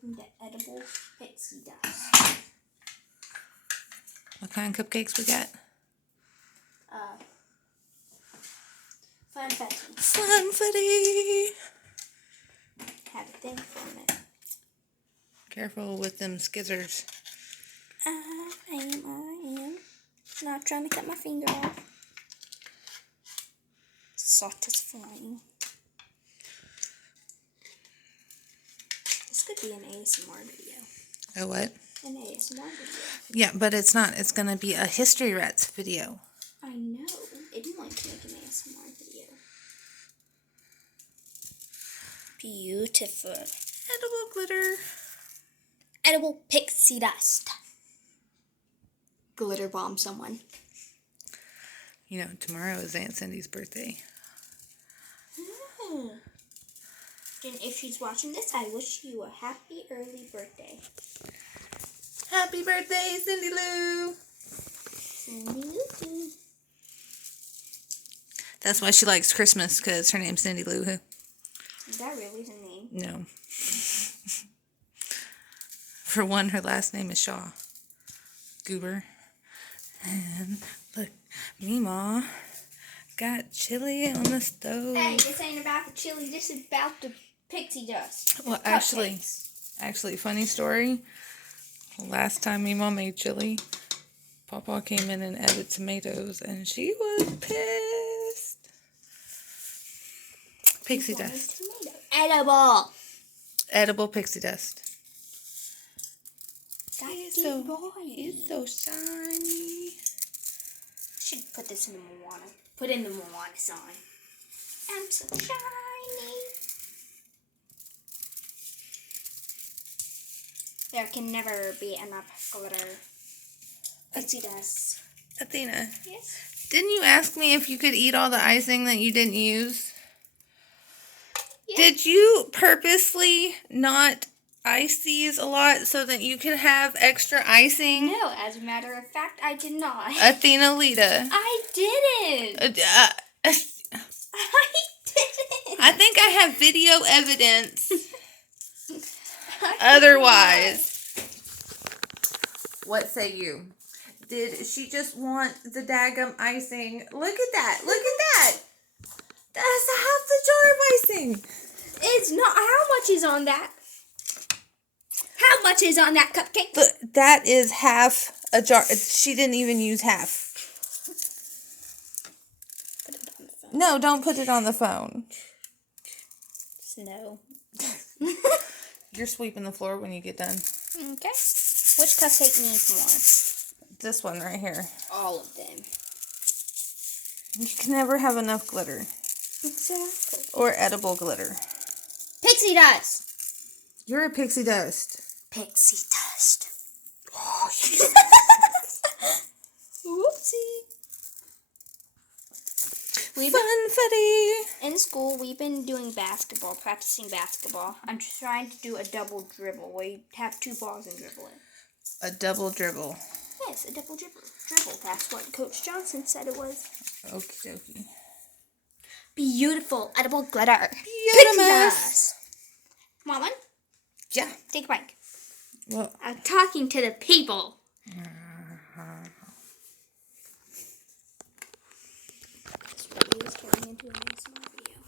open the edible pixie dust. What kind of cupcakes we got? Funfetti. Funfetti! Have a thing from it. Careful with them skizzers. I am. Not trying to cut my finger off. Satisfying. This could be an ASMR video. A what? An ASMR video. Yeah, but it's not. It's going to be a History Rats video. I know. It'd like to make an ASMR video. Beautiful. Edible glitter. Edible pixie dust. Glitter bomb someone. You know, tomorrow is Aunt Cindy's birthday. And if she's watching this, I wish you a happy early birthday. Happy birthday, Cindy Lou! Cindy Lou. That's why she likes Christmas, because her name's Cindy Lou Who. Is that really her name? No. For one, her last name is Shaw. Goober. And look, Meemaw got chili on the stove. Hey, this ain't about the chili. This is about the pixie dust. Well, actually, funny story. Last time Meemaw made chili, Papa came in and added tomatoes, and she was pissed. Pixie dust. Edible. Edible pixie dust. That's It's so shiny. Should put this in the Moana. Put in the Moana song. I'm so shiny. There can never be enough glitter. Pixie dust. Athena. Yes. Didn't you ask me if you could eat all the icing that you didn't use? Yeah. Did you purposely not ice these a lot so that you could have extra icing? No, as a matter of fact, I did not. Athena Lita. I didn't. I didn't. I think I have video evidence. Otherwise, what say you? Did she just want the daggum icing? Look at that. Look at that. That's half the jar of icing. It's not. How much is on that? How much is on that cupcake? But that is half a jar. She didn't even use half. Put it on the phone. No, don't put it on the phone. No. You're sweeping the floor when you get done. Okay. Which cupcake needs more? This one right here. All of them. You can never have enough glitter. Exactly. Or edible glitter. Pixie dust. You're a pixie dust. Pixie dust. Oh, Whoopsie. Funfetti. In school, we've been doing basketball, practicing basketball. I'm trying to do a double dribble where you have two balls and dribble it. A double dribble. Yes, a double dribble. That's what Coach Johnson said it was. Okie dokie. Beautiful edible glitter. Pixie dust. Want one? Yeah. Take a bite. Well, I'm talking to the people. This really is turning into an ASMR video.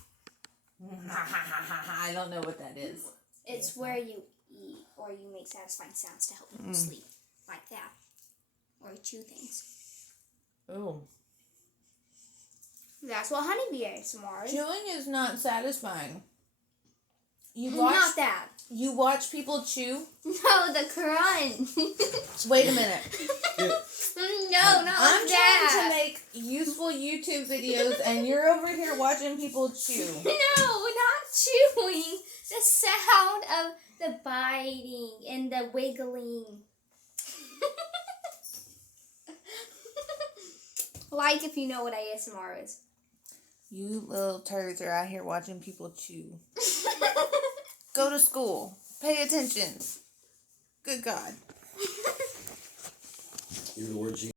I don't know what that is. It's where you eat or you make satisfying sounds to help people sleep. Like that. Or you chew things. Oh. That's what honeybee ASMR is. Chewing is not satisfying. Not that. You watch people chew? No, the crunch. Wait a minute. No, not I'm that. trying to make useful YouTube videos, and you're over here watching people chew. No, not chewing. The sound of the biting and the wiggling. Like if you know what ASMR is. You little turds are out here watching people chew. Go to school. Pay attention. Good God. You're the word